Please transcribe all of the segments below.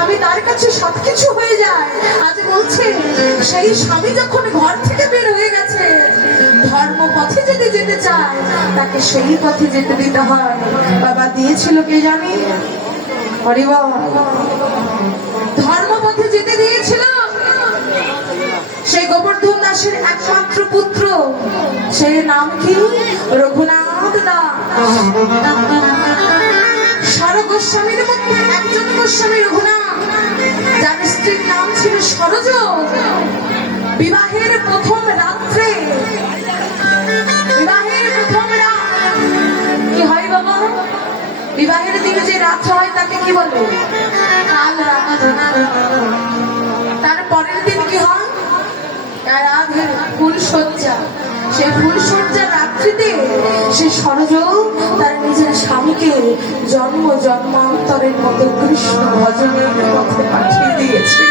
স্বামী তার কাছে সবকিছু হয়ে যায়। আজ বলছে সেই স্বামী যখন ঘর থেকে বের হয়ে গেছে, ধর্ম পথে যদি যেতে চায় তাকে সেই পথে যেতে দিতে হয়। বাবা দিয়েছিল কে জানি? ধর্ম পথে যেতে দিয়েছিল সেই গোবর্ধন দাসের একমাত্র পুত্র, সেই নাম কি? রঘুনাথ দাস। সর গোস্বামীর মধ্যে একজন গোস্বামী রঘুনাথ, যার স্ত্রীর নাম ছিল সরজ। বিবাহের প্রথম রাত্রে, বিবাহের প্রথম রাত কি হয় বাবা? বিবাহের দিনে যে রাত হয় তাকে কি বলে? কাল রাত। তার পরের দিন কি হয়? ফুলসজ্জা। সেই ফুলসজ্জার রাত্রিতে সে সরজ তার নিজের স্বামীকে জন্ম জন্মান্তরের মতো কৃষ্ণ ভজনের পথে পাঠিয়ে দিয়েছে।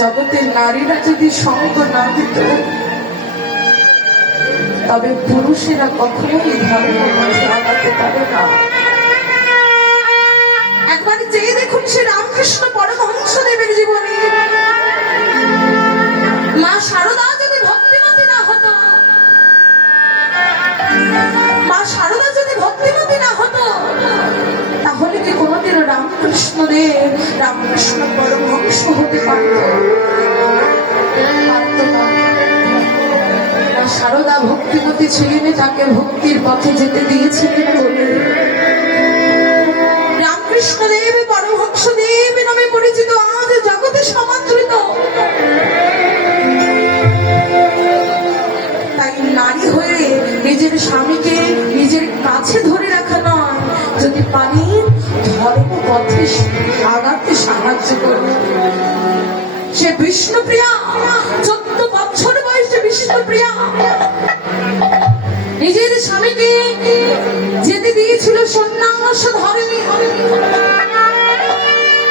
জগতের নারীরা যদি সঙ্গ না দিত, তবে পুরুষেরা কখনোই ধর্মের মধ্যে আগাতে পারে না। একবার চেয়ে দেখুন সে রামকৃষ্ণ পরমহংসদেবের জীবনে। মা শারদা যদি ভক্তিমতী না হতো, মা শারদা যদি ভক্তিমতী না হতো, তাহলে কি কোনোদিন রামকৃষ্ণদেব রামকৃষ্ণ পরমহংস হতে পারত? শারদা ভক্তিমতী ছিলেন, তাকে ভক্তির পথে যেতে দিয়েছিলেন বলে রামকৃষ্ণদেব পরমহংসদেব নামে পরিচিত আজ জগতে সমাদৃত। তাই নারী হয়ে নিজের স্বামীকে নিজের কাছে ধরে রাখা নয়, যদি পারি ধর্ম পথে আগাতে সাহায্য করবে। সে বিষ্ণুপ্রিয়া, 14 বছর বয়সে বিষ্ণুপ্রিয়া নিজের স্বামীকে যেতে দিয়েছিল সন্ন্যাস ধর্মে।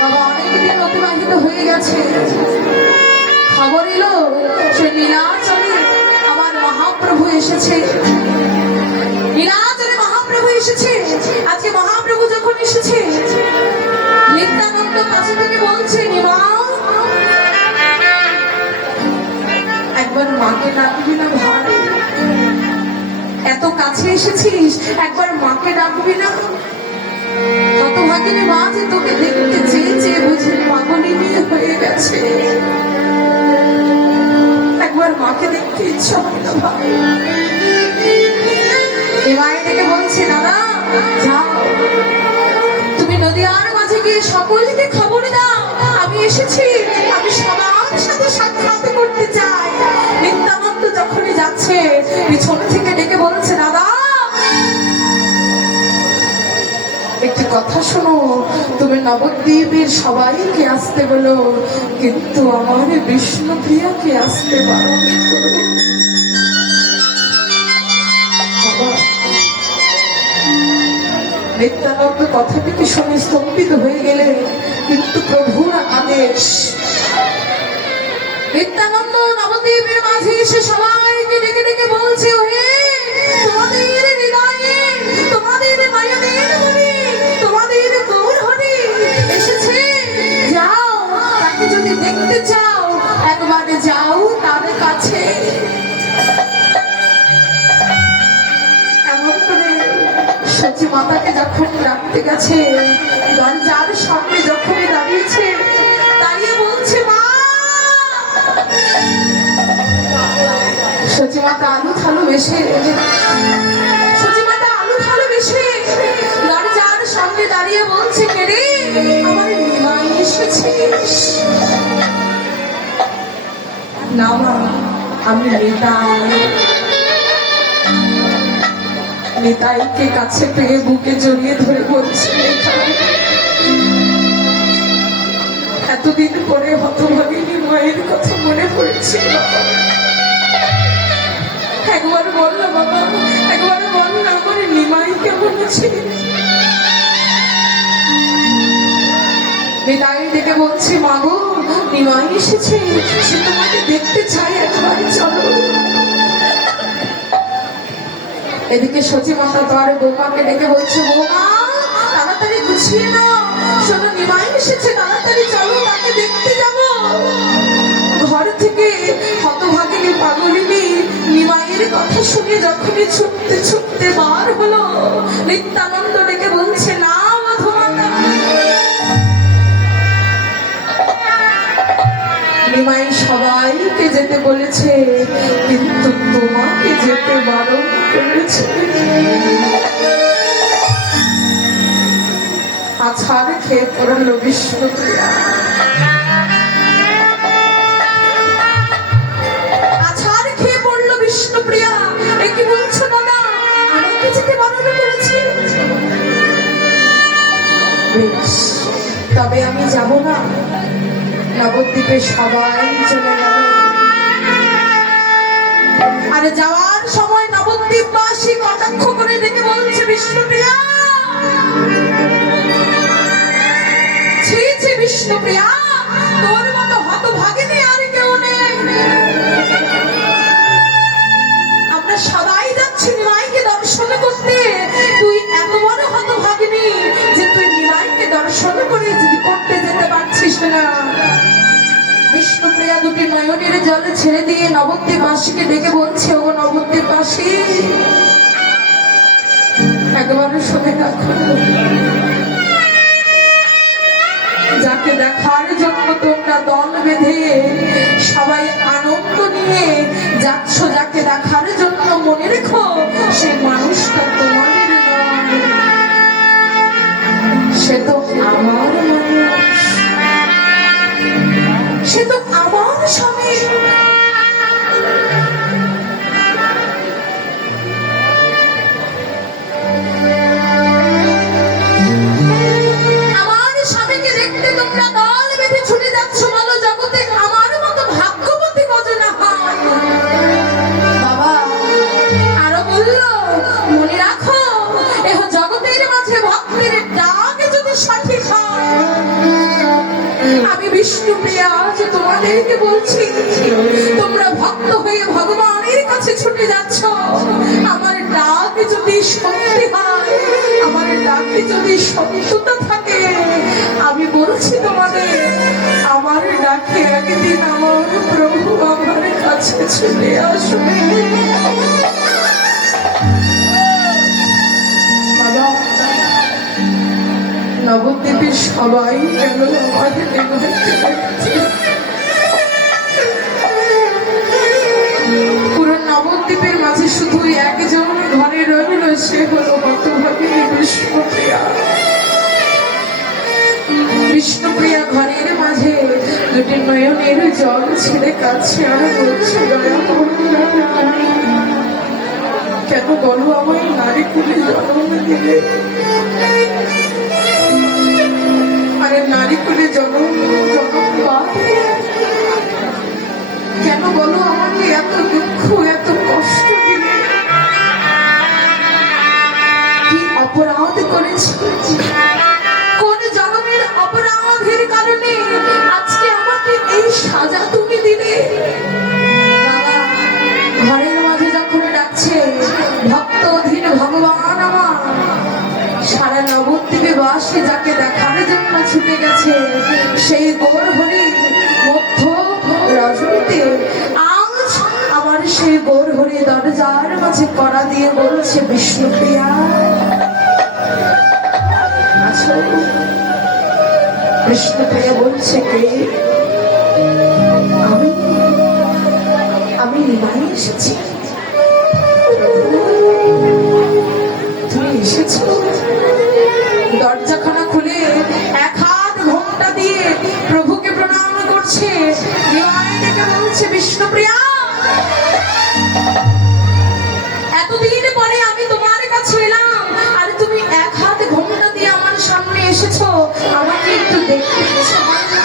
বাবা অনেকদিন অতিবাহিত হয়ে গেছে, খবর এলো সে নীলাচলে আমার মহাপ্রভু এসেছে। নীলাচলে মহাপ্রভু এসেছে। আজকে মহাপ্রভু যখন এসেছে, নিত্যানন্দ কাছে থেকে বলছে, নিমা একবার মাকে ডাকবি না ভাই? এত কাছে এসেছিস, একবার মাকে ডাকবি না? হতভাগিনী মা যে তোকে দেখতে চেয়ে চেয়ে বুঝে পাগলিনী হয়ে গেছে, একবার মাকে দেখতে ইচ্ছা হয় না ভাই? এবার থেকে বলছে, দাদা যাও, তুমি নদীয়ার মাঝে গিয়ে সকলকে খবর দাও আমি এসেছি, আমি সবার সাথে সাক্ষাৎ করতে চাই। নিত্যানন্দ যখনই যাচ্ছে, পিছন থেকে ডেকে বলছে, দাদা একটি কথা শোনো, তুমি নবদ্বীপের সবাইকে আসতে বলো, কিন্তু আমার বিষ্ণুপ্রিয়াকে আসতে বারণ করো। নিত্যানন্দ কথাটিকে শুনে স্তম্ভিত হয়ে গেলে, কিন্তু প্রভুর আদেশ। নিত্যানন্দ নবদ্বীপের মাঝে এসে সবাইকে ডেকে ডেকে বলছে, ওহে তোমাদের হৃদয়ে, তোমাদের মায়াদের মনে, তোমাদের গৌরহরি এসেছে, যাও তাকে যদি দেখতে চাও একবার যাও তার কাছে। এমন করে সচি মাতাকে যখন রাখতে গেছে, দরজার সামনে যখনই দাঁড়িয়েছে, দাঁড়িয়ে বলছে, মা। সচিমাতা আলু থালু বেশে, সচিমাতা আলু থালু বেশে দরজার সামনে দাঁড়িয়ে বলছে, কে রে? আমার নিমাই এসেছিস? না মা, আমি নিতাই। নিতাইকে কাছে পেয়ে বুকে জড়িয়ে ধরে বলছে, এতদিন পরে হতভাগিনী মায়ের কথা মনে পড়েছিল। একবার বল না বাবা, একবার বল না আমার নিমাই কেমন আছে? বিদায় ডেকে বলছে, মাগো নিমাই এসেছে, সে তোমাকে দেখতে চাই, একবার চলো। এদিকে সচি মাতা তার বৌমাকে ডেকে বলছে, বৌমা তাড়াতাড়ি গুছিয়ে নাও, শোনো নিমাই এসেছে, তাড়াতাড়ি চলো, তাকে দেখতে যাব। ঘর থেকে হতভাগিনী পাগলিনী নিমাইয়ের কথা শুনে যখনই ছুটতে ছুটতে বার হলো, নিত্যানন্দ ডেকে বলছে, না মাধবমাতা, নিমাই সবাইকে যেতে বলেছে, কিন্তু তোমাকে যেতে বারণ করেছে। আছাড় খেয়ে পড়ল বিষ্ণুপ্রিয়া। আছাড় খেয়ে পড়ল বিষ্ণুপ্রিয়া। এ কি বলছো দাদা, আমাকে যেতে বারণ করেছে? বেশ, তবে আমি যাব না। নবদ্বীপে সবাই চলে গেল। আর যাওয়ার সময় নবদ্বীপবাসী কটাক্ষ করে ডেকে বলছে, বিষ্ণুপ্রিয়া, ছি ছি বিষ্ণুপ্রিয়া, তোর মতো হতভাগিনী আর কেউ নেই। আমরা সবাই যাচ্ছি নিমাইকে দর্শন করতে, তুই এত বড় হতভাগিনী যে তুই নিমাইকে দর্শন করে যদি করতে যেতে পারছিস না। বিষ্ণুপ্রিয়া দুটি নয়নের জলে ছেড়ে দিয়ে নবদ্বীপবাসীকে ডেকে বলছে, ও নবদ্বীপবাসী, একবারও শুনে দেখো, যাকে দেখার জন্য তোমরা দল বেঁধে সবাই আনন্দ নিয়ে যাচ্ছ, যাকে দেখার জন্য মনে রেখো সে মানুষটা তোমাদের নয়, সে তো আমার মানুষ, সে তো আমার স্বামী। আমার স্বামীকে দেখতে তোমরা দল বেঁধে ছুটে যাচ্ছ, বলো জগতে আমার মতো ভাগ্যবতী কজনা হয়। বাবা আরো বলল, মনে রাখো এহ জগতের মাঝে ভক্তের ডাক যদি সঠিক হয়। আমি বিষ্ণুপ্রিয়া যে তোমাদেরকে বলছি, তোমরা ভক্ত হয়ে ভগবানের কাছে ছুটে যাচ্ছ, আমার ডাক যদি সত্যি হয়, আমার ডাকে যদি সত্যতা থাকে, আমি বলছি তোমাদের, আমার ডাকে একদিন আমার প্রভু আমার কাছে ছুটে আসবে। বাবা নবদ্বীপের সবাই গেল আমাদের পুরো নবদ্বীপের মাঝে শুধু একজন ঘরে রইল, সে হলো হতভাগিনী বিষ্ণুপ্রিয়া। বিষ্ণুপ্রিয়া ঘরের মাঝে দুটি নয়নের জল ছেড়ে কাছে আর বলছে, কেন বলো আমায় নারী কুলে জন্ম দিলে? আরে নারী কুলে জন্ম কেন বলো আমাকে এত দুঃখ এত কষ্ট দিলে? কি অপরাধ করেছি? কোন জন্মের অপরাধের কারণে আজকে আমাকে এই সাজা তুমি দিলে? বাবা ঘরের মাঝে যখন ডাকছে, ভক্ত অধীন ভগবান আমার, সারা নবদ্বীপে বাসে যাকে দেখার জন্য ছুটে গেছে, সেই গৌর হরি মধ্য রজনীতে আজ আমার সেই গৌর হরি দরজার মাঝে কড়া দিয়ে বলছে, বিষ্ণুপ্রিয়া আছো? বিষ্ণুপ্রিয়া বলছে, কে? আমি নিমাই এসেছি। তুমি এসেছো? দরজাখানা খুলে এক হাত ঘোমটা দিয়ে প্রভুকে প্রণাম করছে। নিমাই ডেকে বলছে, বিষ্ণুপ্রিয়া, এতদিন পরে আমি তোমার কাছে এলাম, আর তুমি এক হাত ঘোমটা দিয়ে আমার সামনে এসেছো, আমাকে একটু দেখতে ইচ্ছে হয় না?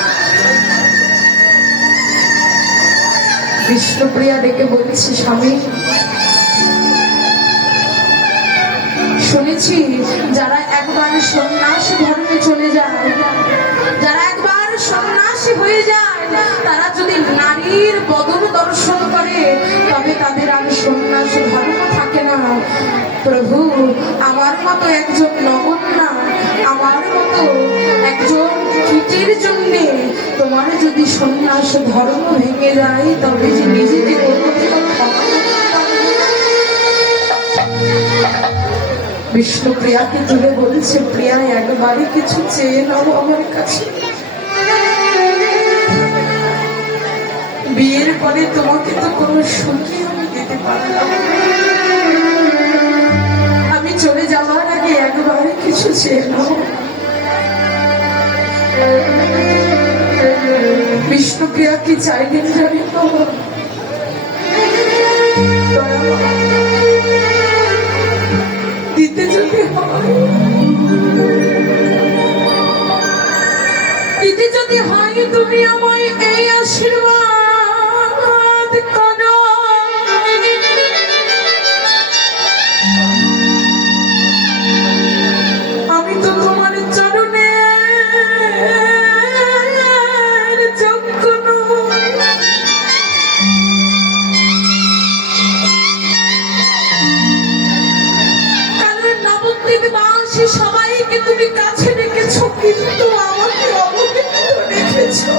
বিষ্ণুপ্রিয়া ডেকে বলছে, স্বামী, শুনেছি যারা একবার সন্ন্যাস ধর্মে চলে যায়। যারা একবার সন্ন্যাসী হয়ে যায় তারা যদি নারীর বদন দর্শন করে তবে তাদের আর সন্ন্যাসী ধর্ম থাকে না। প্রভু, আমার মতো একজন নগণ্যা, আমার মতো একজন কীটের জন্য তোমার যদি সন্ন্যাস ধর্ম ভেঙে যায় তবে যে নিজেকে বিষ্ণু প্রিয়াকে তুলে বলছে, প্রিয়া একবারে কিছু চেয়ে নাও আমার কাছে। বিয়ের পরে তোমাকে তো কোনো সুখী আমি দিতে পারলাম, আমি চলে যাওয়ার আগে একবারে কিছু চেয়ে নাও। বিষ্ণুপ্রিয়া কি চাইলেন জানি বাবা? দিতে যদি হয়, দিতে যদি হয় তুমি আমায় এই আশীর্বাদ করো, আমি তো তোমার চরণে যোগ্য নই। কারণ নবদ্বীপ বাসী সবাইকে তুমি কাছে রেখেছো, কিন্তু আমাকে অবহেলিত রেখেছো।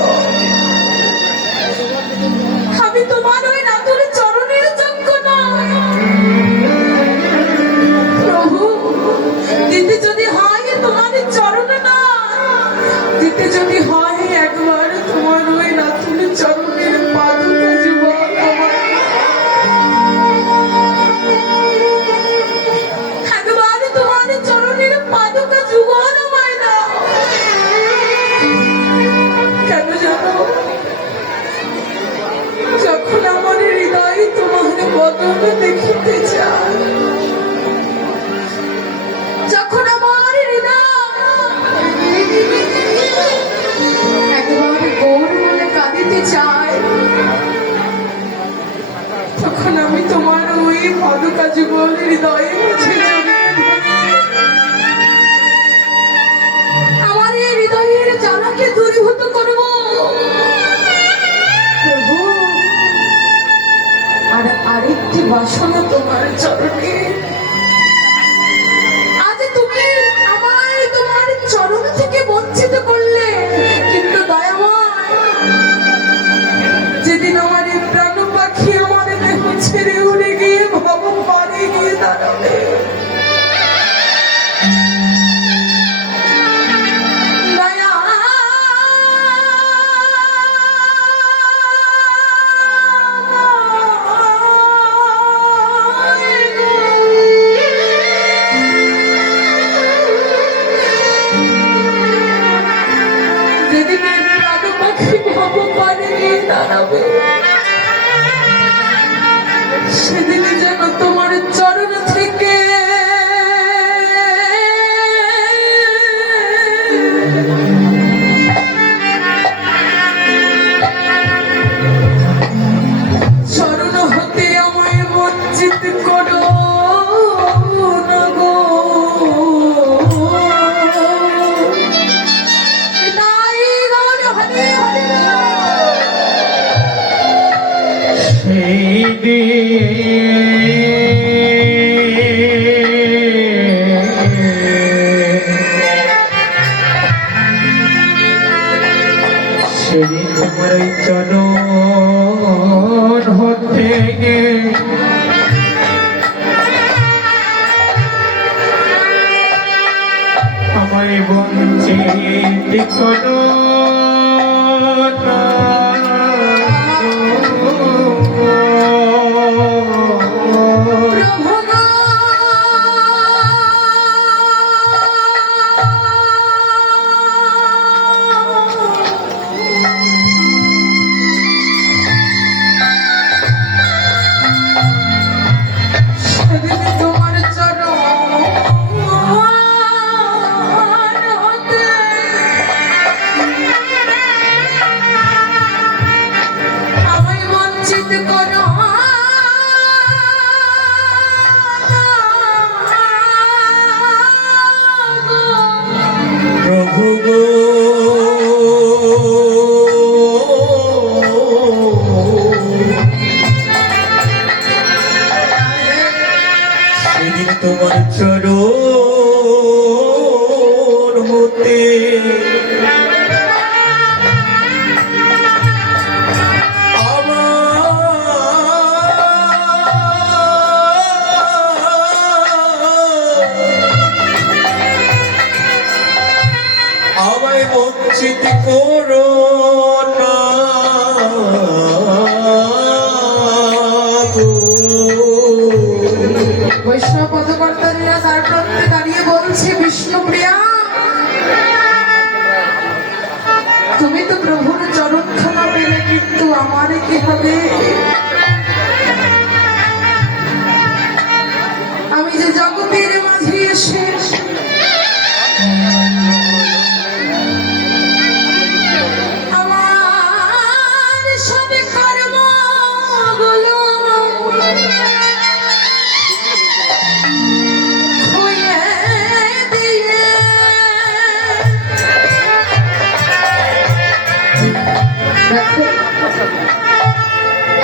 আমি তোমার ওই নাতুর চরণের যোগ্য নয়। প্রভু, দিতে যদি হয় তোমার চরণ না, দিতে যদি হয় একবার তোমার ওই নাতুর চরণের পাদুকা যুগল একবার তোমার চরণের পাদুকা যুগল আমায় দাও। কেন জানো? যখন আমার হৃদয় তোমার বদন দেখিতে চায়, যখন আমার হৃদয় একবার গৌর বলে কাঁদিতে চায়, তখন আমি তোমার ওই পদকা যুগল হৃদয়ে মুছে আমার এই হৃদয়ের জ্বালাকে দূরীভূত করব। প্রভু, আর আরেকটি বাসনা তোমার চরণে। আজ তুমি আমায় তোমার চরণ থেকে বঞ্চিত করলে, কিন্তু দয়াময়, যেদিন আমার এই প্রাণ পাখি আমার দেহ ছেড়ে উড়ে গিয়ে ভব পারে গিয়ে দাঁড়াবে, সেদিন যেন তোমার চরণ থেকে চরণ হতে আমায় বঞ্চিত করো না গো। তাই গৌর হরে হরে সেদিন তোমার চরণ হতে আমায় বঞ্চিত করো না। তোমার চরণ হতে আমায় বঞ্চিত করো না গো। বৈষ্ণব পদকর্তারা তার প্রান্তে দাঁড়িয়ে বলছে, বিষ্ণুপ্রিয়া, তুমি তো প্রভুর চরণখানা পেলে, কিন্তু আমার কি হবে? আমি যে জগতের মাঝে এসে আমার সব কর্মগুলো খুইয়ে দিয়ে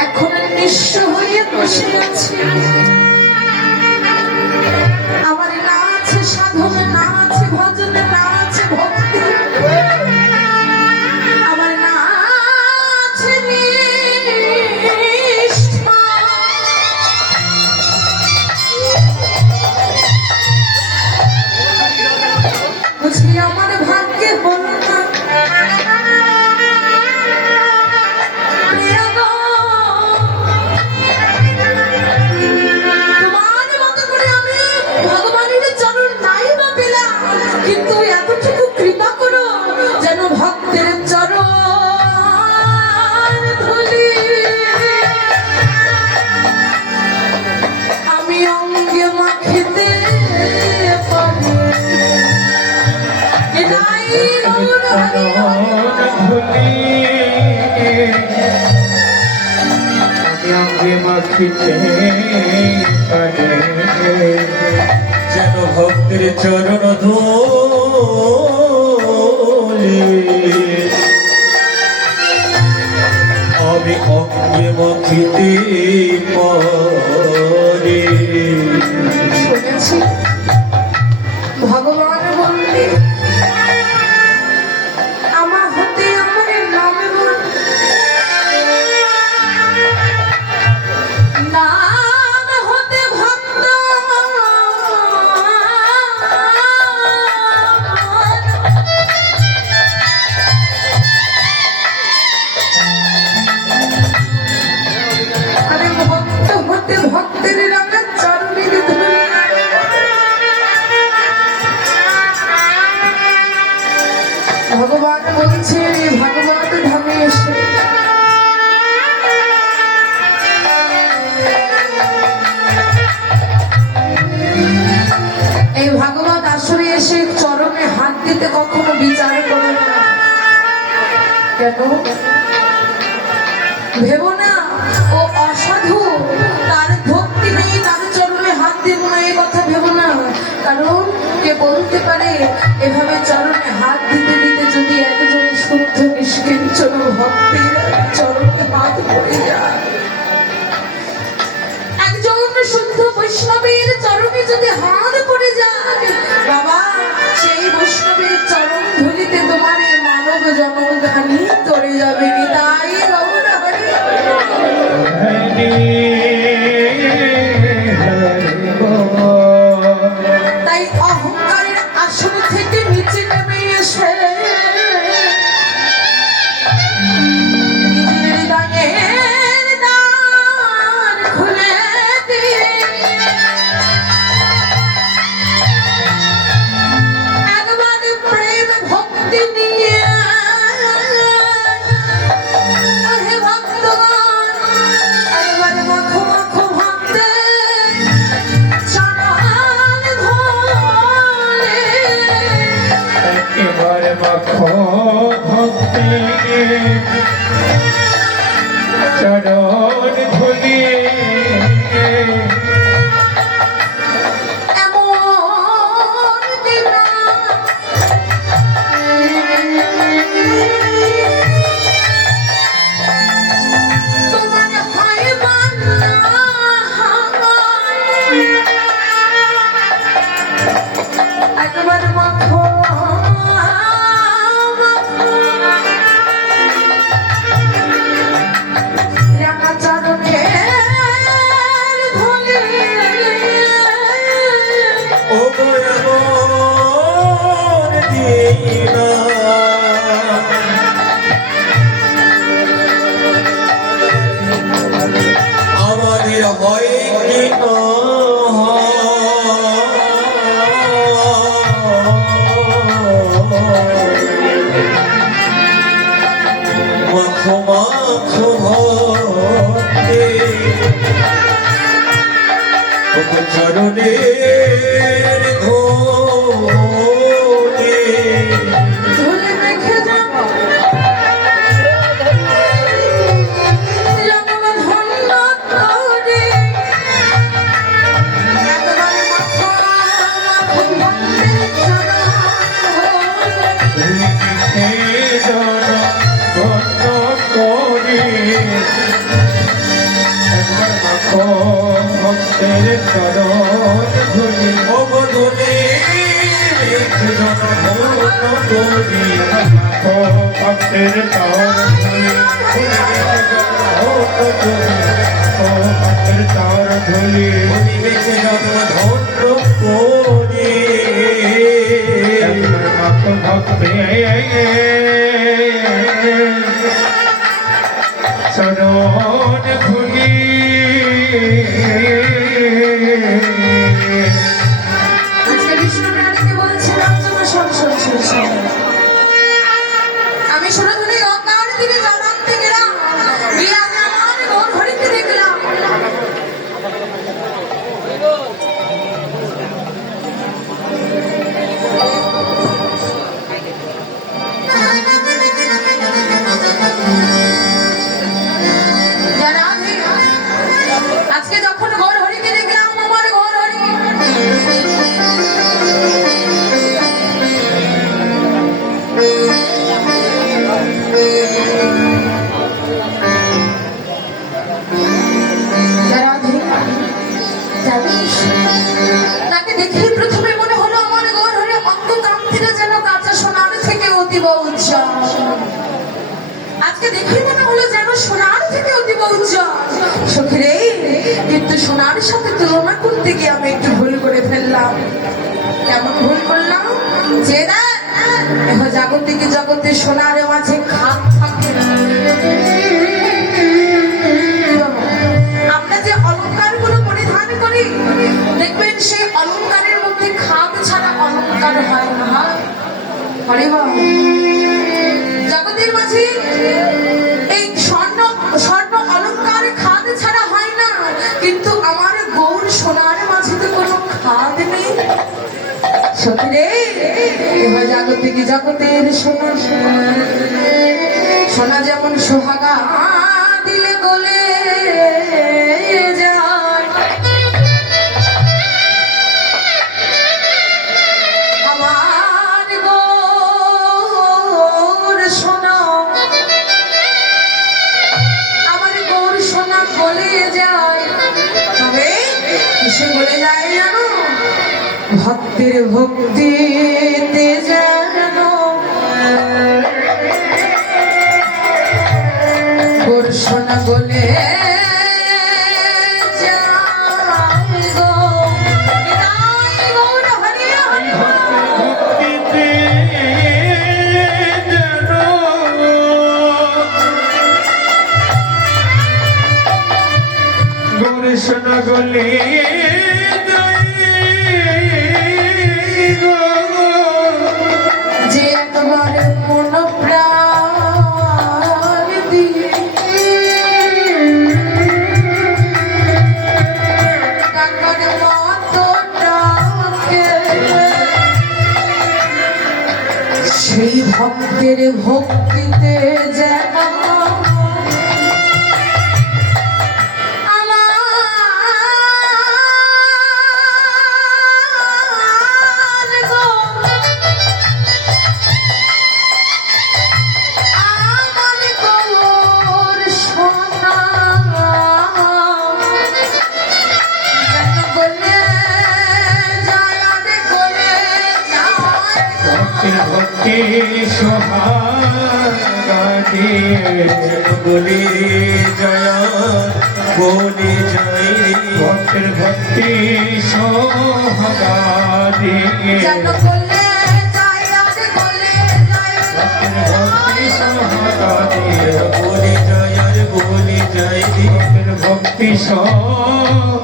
এখন নিঃস্ব হয়ে বসে আছি। আমার না আছে সাধন, না আছে ভজন, না আছে ভক্তি, আমার না আছে নিষ্ঠা। বুঝলি আমার ভাগ্যে হল না। প্রিয়া গো, তোমার মতো করে আমি ভগবানের চরণ নাই বা পেলাম, কিন্তু এতটুকু কৃপা করো যেন ভক্তের চরণ ধুলি আমি অঙ্গে মাখিতে পারি। এটাই গৌর হরি ধুলি আমি অঙ্গে মাখিতে পারে যেন ভক্তের চরণ ধুলি আমি অঙ্গে মাখিতে পারি। শুনেছি ভগবান বললে, আমার হতে আমার নামে বল, নাম হতে ভক্ত আরে ভক্ত হতে ভক্তের রাঙা চরণের ধুলি। ভগবান বলছে, ভাগবত ধামে এসে এই ভাগবত আসরে এসে চরণে হাত দিতে কখনো বিচার করো না। কেন ভেবো না ও অসাধু, তার ভক্তি নেই, তার চরণে হাত দেব না, এই কথা ভেবো না। কারণ কে বলতে পারে এভাবে চরণে হাত দিতে দিতে যদি একজন শুদ্ধ নিষ্কিঞ্চন ভক্তের চরণে হাত পড়ে যায়, একজন শুদ্ধ বৈষ্ণবের চরণে যদি হাত পড়ে যায়, বাবা সেই বৈষ্ণবের চরণ ধুলিতে তোমার এই মানব জনমখানি তরে যাবে। তাই গৌর হরি তাই অহংকারের আসন থেকে নিচে নেমে এসে নিজের হৃদয়ের দ্বার খুলে দিয়ে একবার প্রেম ভক্তি নিয়ে হে ভক্তগণ, একবার মাখো মাখো ভক্তে চরণ ধরে। একেবারে মাখো ভক্তি চরণ ধুলি এমন দিন তোমার হয় বান্না ওগো চরণের ধুলি ধুলি মেখে যাব জন্ম ধন্য করে একবার মাথা ভগবানের চরণ ভক্তের চরণ ধুলি ওগো ধুলি জন ধন্য করি ভক্তের চরণ ধুলি ভক্তের চরণ ধুলি ধুলি মেখে জন্ম ধন্য করি ভক্তে চরণ ধুলি আজকে বিষ্ণুপ্রাণীকে বলছিলাম তোমরা সব শুনছো আমি সনাতনী গঙ্গার দিকে জানাতে গেলাম গিয়ে আমি আমার ঘর ঘড়িতে দেখলাম যারা আজকে যখন ঘর হরিকে দেখলাম আমার ঘর হরি তাকে দেখে প্রথমে মনে হলো আমার ঘর হরি অন্তকান্তিরা যেন কাঁচা সোনার থেকে অতীব উজ্জ্বল আজকে দেখে মনে হলো যেন সোনার থেকে অতীব উজ্জ্বল সখীরে কিন্তু সোনার সাথে তুলনা করতে গিয়ে আমি একটু ভুল করে ফেললাম কেমন ভুল করলাম যে না জাগতিক জগতে সোনার মাঝে খাপ থাকে আমরা যে অলংকার গুলো পরিধান করি দেখবেন সেই অলংকারের মধ্যে খাপ ছাড়া অলংকার হয় না হরে বাবা জগতের মাঝে এই স্বর্ণ অলংকার খাদ ছাড়া হয় না কিন্তু আমার গৌর সোনার মাঝে তো কোনো খাদ নেই সত্যি এবার জাগতিক জগতের সোনা সোনা যেমন সোহাগা দিলে গলে যায় আমার গৌর সোনা আমার গৌর সোনা গলে যায় তবে কিসে গলে যায় জানো ভক্তের ভক্তিতে যেন গৌর সোনা গলে যায় গো নিতাই গৌর হরি হরি ভক্তিতে যেন গৌর সোনা গলে যে একবার মন প্রাণ দিয়ে ডাকার মতো ডাকে সেই ভক্তের ভক্তিতে যেন আমার গো আমার গৌর সোনা যেন গলে যায় রে গলে যায় ভক্তের ভক্তি সোহাগাদি বলি জয়া বলি যাই ভক্তের ভক্তি সোহাগাদি যেন গলে যায় রে গলে যায় ভক্তের ভক্তি সোহাগাদি বলি জয়ার বলি যাই ভক্তের ভক্তি সোহাগাদি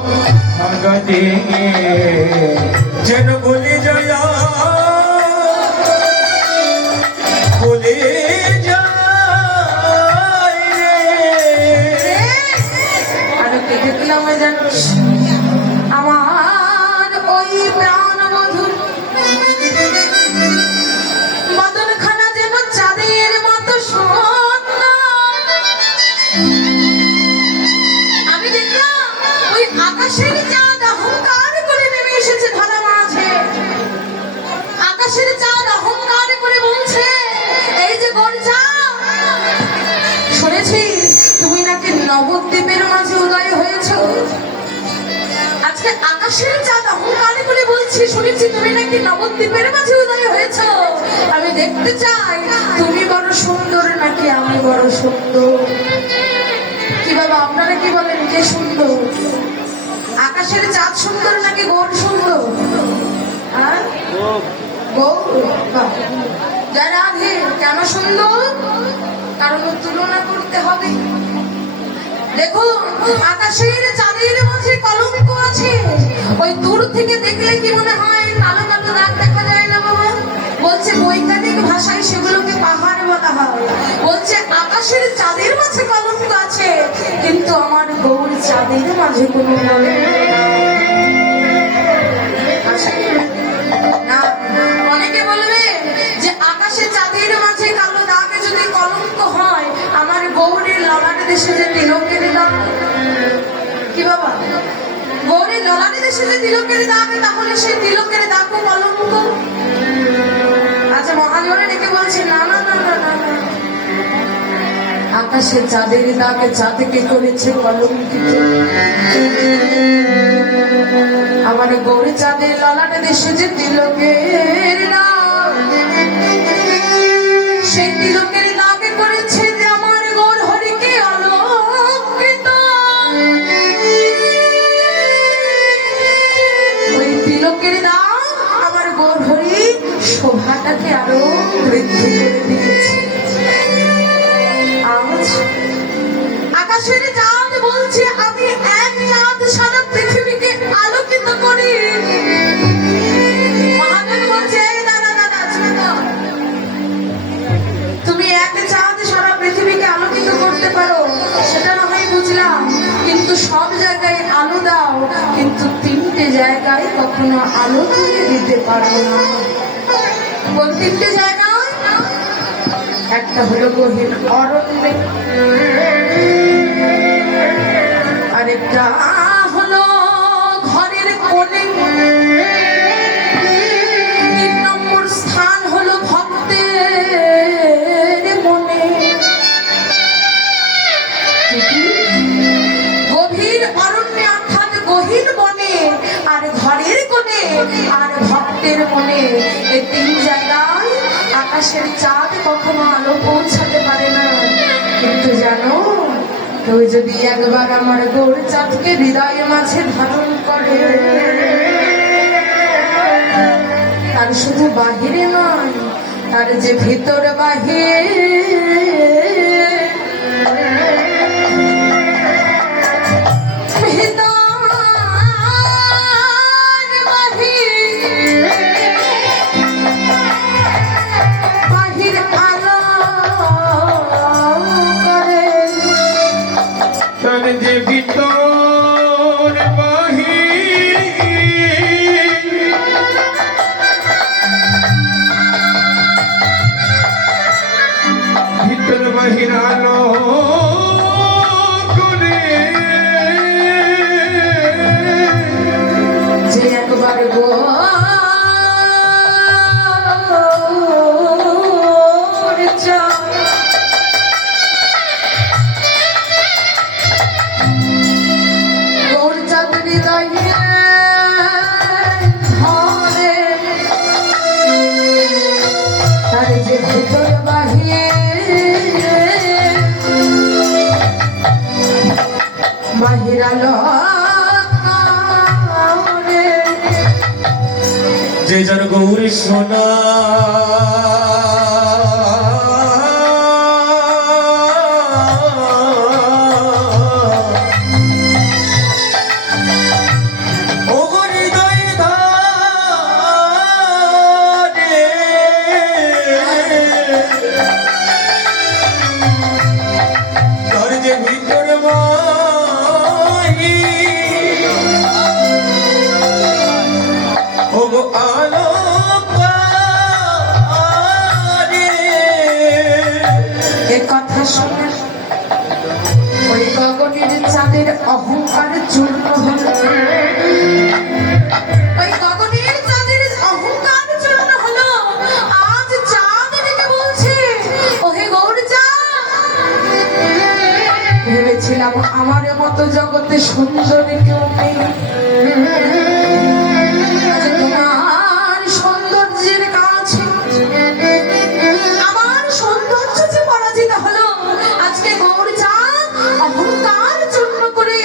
যেন বলি জয়া বলি যাই রে আর কেটে দিলাম জানো আমার নবদ্বীপের মাঝে উদয় হয়েছ। আজকে আকাশের চাঁদ অহংকারে করে বলছি, শুনেছি তুমি নাকি নবদ্বীপের মাঝে উদয় হয়েছ। আমি দেখতে চাই তুমি বড় সুন্দর নাকি আমি বড় সুন্দর। কি বাবা, আপনারা কি বলেন, কে সুন্দর? আকাশের চাঁদ সুন্দর নাকি গৌর সুন্দর? আর গৌর যারা আধে কেন সুন্দর? কারণ তুলনা করতে হবে। দেখুন, আকাশের চাঁদের মাঝে কলঙ্ক আছে। ওই দূর থেকে দেখলে কি মনে হয় কালো কালো দাগ দেখা যায় না বাবা? বলছে বৈজ্ঞানিক ভাষায় সেগুলোকে পাহাড় বলা হয়। বলছে আকাশের চাঁদের মাঝে কলঙ্ক আছে, কিন্তু আমার গৌর চাঁদের মাঝে কোনো না। অনেকে বলবে যে আকাশে চাঁদের মাঝে কালো দাগে যদি কলঙ্ক হয়, আমার গৌরের ললাটে দেশে যে তিলকের দাগ, কি বাবা, গৌরের ললাটে দেশে যে তিলকের দাগ, তাহলে সেই তিলকের দাগও কলঙ্ক। আচ্ছা, মহাজনে ডেকে বলছে না না না না না না, আকাশে চাঁদের দাগে চাঁদকে করেছে কলঙ্কিত। আমার গৌর চাঁদের ললাটে দেশে যে তিলকের দাগ, সেই তিলকের দাগে করেছে যে আমার গৌর হরিকে অলঙ্কৃত। ওই তিলকের দাগ আমার গৌর হরি শোভাটাকে আরো বৃদ্ধি করে দিয়েছে। আজ আকাশের চাঁদ বলছে আমি এক চাঁদ সারা পৃথিবীকে আলোকিত করি। মহাজন বলছে দাদা দাদা তুমি এক চাঁদ সারা পৃথিবীকে আলোকিত করতে পারো, সেটা না হয় বুঝলাম, কিন্তু সব জায়গায় আলো দাও, কিন্তু তিনটে জায়গায় কখনো আলো তুলে দিতে পারো না। কোন তিনটে জায়গায়? একটা হলো গহীন অরণ্যে, আরেকটা হলো ঘরের কোণে, 3 নম্বর স্থান হলো ভক্তের মনে। গভীর অরণ্যে অর্থাৎ গহীন বনে, আর ঘরের কোণে, আর ভক্তের মনে, এই 3 জায়গায় আকাশের চাঁদ কখনো আলো পৌঁছাতে পারে না। কিন্তু জানো, কেউ যদি একবার আমার গৌর চাঁদকে হৃদয়ের মাঝে ধারণ করে, তার শুধু বাহিরে নয়, তার যে ভিতর বাহির আলো করে, তার যে ভিতর বাহির, ভিতর বাহির আলো করে, যে একবার গৌর চাঁদ হৃদয়ে ধরে, তার যে ভিতর বাহির আলো করে। যে যার গৌরী সোনা ও হৃদয় ধারে, তার যে ভিতর ও গো আলো কথা শুনে ওই গগনের চাঁদের অহংকার চূর্ণ হল। ওই গগনের চাঁদের অহংকার চূর্ণ হলো। আজ চাঁদ ডেকে বলছে, ওহে গৌর চাঁদ, ভেবেছিলাম আমার মতো জগতে সুন্দর কেউ নেই। আজ তোমার সৌন্দর্যের কাছে আমার সৌন্দর্য যে পরাজিত হলো। আজকে গৌর চাঁদ অহংকার চূর্ণ করে,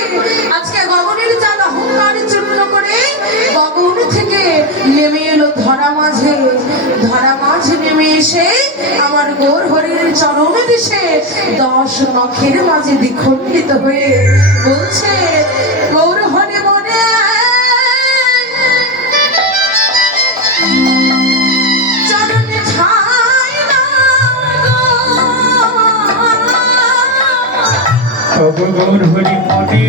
আজকে গগনের চাঁদ অহংকার চূর্ণ করে গগন থেকে নেমে এলো ধরা মাঝে। ধরা মাঝে নেমে এসে আমার গৌর হরির চরণ দেশে 10 নখের মাঝে দ্বিখণ্ডিত হয়ে বলছে, গৌর হরি মনে চরণে ঠাই দাও গো। তব গৌর হরি মনে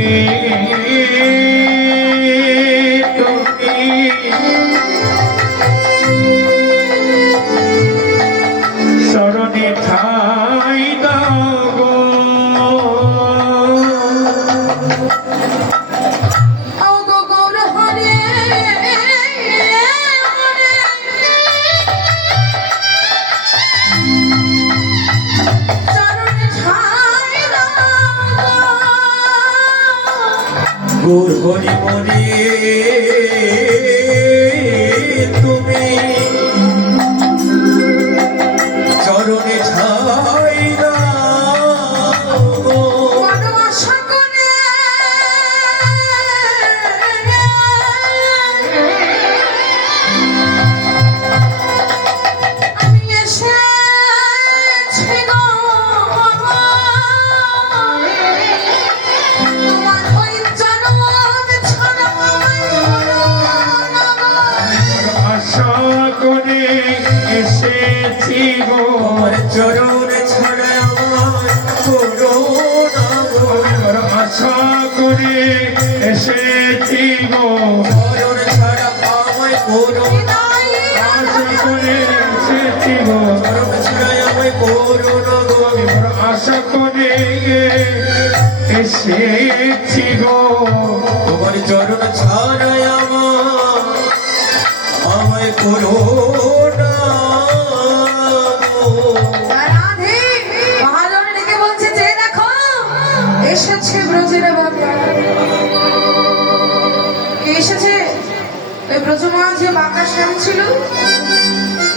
তুমি শরণে ঠাই দাও গো। ও গো গৌর হরি মনে চরণে ঠাই দাও গো। গৌর হরি মরি তুমি চরণে ঠাই দাও গো। বড় আশা করে আমি এসেছি গো, তোমার ওই চরণ ছাড়া না গো। আশা করে এসেছি গো, তোমার চরণ ছাড়া আমার করুণা গো। আশা করে এসেছি গো, চরণ ছাড়া আমায় করুণা, আশা করে এসেছি গো, চরণ ছাড়া আমায় করুণা গো। আমি বড় আশা করে এসেছি গো। তোমার চরণ ছাড়া আমায় করুণা গো। রাধে মহাজন ডেকে বলছে যে দেখো এসেছে ব্রজের বাবা। কে এসেছে? ওই ব্রজমা যে বাঁকা শ্যাম ছিল,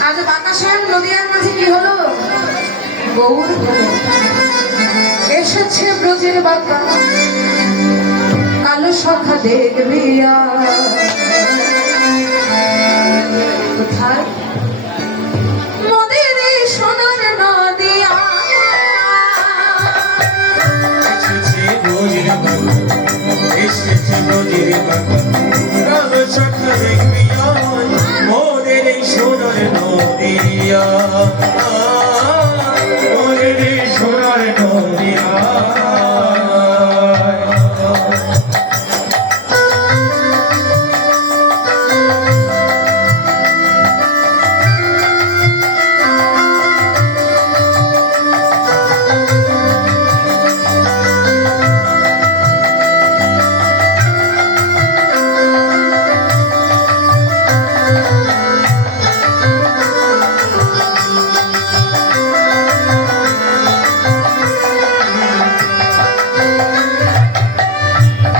আজ বাঁকা শ্যাম নদিয়ার মাঝে কি হলো? গৌর হলো। এসেছে ব্রজের বাঁকা কালো সখা দেখবি আর। কোথায়? নদীর সোনার নদিয়া। এসেছে ব্রজের বাবা, এসেছে ব্রজের বাবা, কালো সখা দেখবি আমার মোদের এই সোনার নদিয়া। ওরে রে সোনার নদিয়া,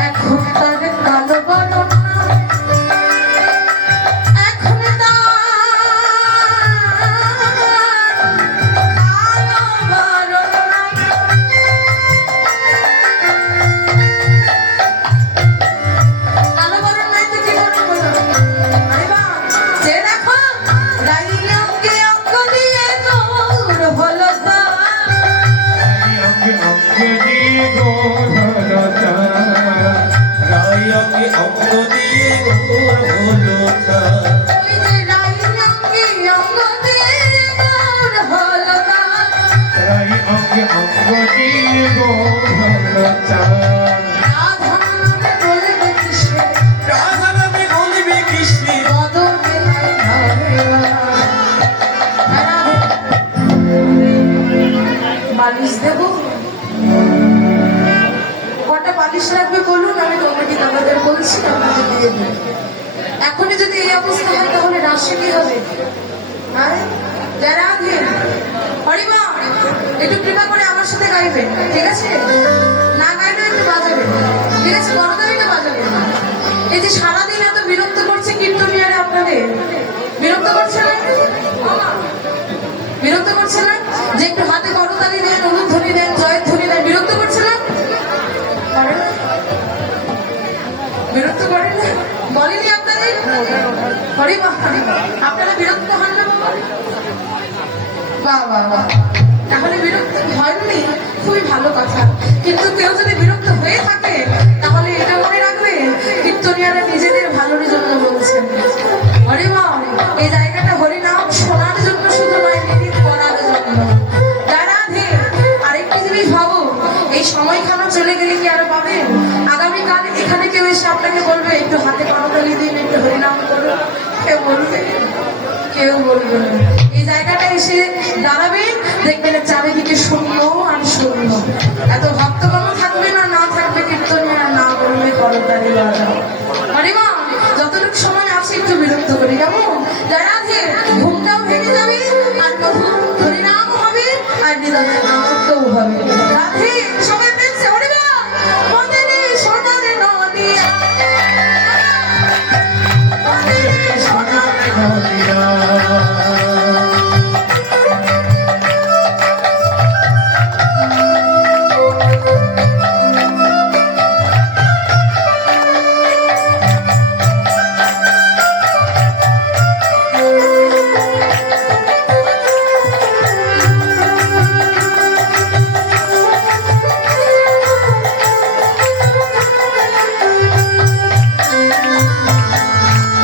এখন তার কালো বরণ না, এখন তার কালো বরণ না। কালো বরণ নাই তো কি বরণ বলো? আরে বাবা, যে দেখো গাই অঙ্গে অঙ্গ দিয়ে গৌর হলো তার। অঙ্গে অঙ্গে দিয়ে গোলতা, রায় অঙ্গে অঙ্গ দিয়ে গোর হলো তার। ওই যে গাই অঙ্গে অঙ্গ দিয়ে গৌর হলো তার। রাই অঙ্গে অঙ্গ দিয়ে গোলতা, রাধা নামে বলবে কৃষ্ণ, রাধা নামে বলবি কৃষ্ণের বদনে রাধা। বালিশ দেবো? কটা বালিশ লাগবে বলুন, আমি কমিটি দাদাদের বলছি আপনাদের দিয়ে দেবো। এখনই যদি এই অবস্থা হয় তাহলে রাশি কি হবে? হ্যাঁ যারা আগে হরিমা একটু কৃপা করে আমার সাথে গাইবেন, ঠিক আছে? না গাইলে বিরক্ত করেন না? বলেনি আপনাদের? হরি বাহ, আপনারা বিরক্ত হন না বাবা? বাহ বাহ বাহ, তাহলে বিরক্ত হয়নি, খুবই ভালো কথা। কিন্তু কেউ যদি বিরক্ত হয়ে থাকে তাহলে এটা মনে রাখবে কীর্তনিয়ারা নিজেদের ভালোর জন্য বলছেন। হরি বাহ, এই জায়গাটা হরিনাম শোনার জন্য শুধু নয়, নিরিত করার জন্য। রাধে, আরেকটি জিনিস ভাবো, এই সময়খানা চলে গেলে কি আর পাবেন? আগামীকাল এখানে কেউ এসে আপনাকে বলবে একটু হাতে করতালি দিন, একটু হরিনাম করো, কেউ বলবে? কেউ বলবে না। এই জায়গাটা এসে দাঁড়াবেন, দেখবেন চারিদিকে শূন্য আর শূন্য। এত ভক্তগণ থাকবে না, না থাকবে কীর্তনিয়া, না বলবে করতালি বাজাও। আরে মা, যতটুকু সময় আছে একটু বিরক্ত করি, কেমন? রাধে, ঘুমটাও ভেঙে যাবে, আর প্রভু হরিনাম হবে, আর হৃদয়ে আনন্দও হবে। রাধে, সবাই দেখছে, হরি মা, মন্দিরে সোনার নদিয়া, মন্দিরে সোনার নদিয়া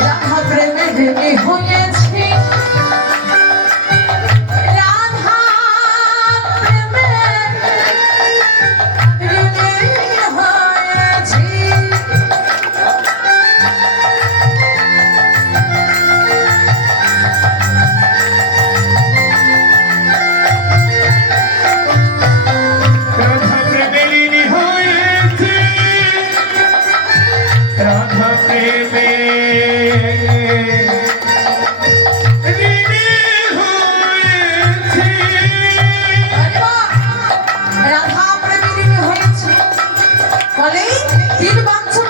রাধা প্রেমে রেমে হয়েছি, রাধা প্রেমে রেমে হয়েছি। রাধা প্রেমে লীন হয়েছি, রাধা প্রেমে লীন হয়েছি। রাধা প্রেমে রেমে হয়েছি বলে তিন বাঞ্ছনা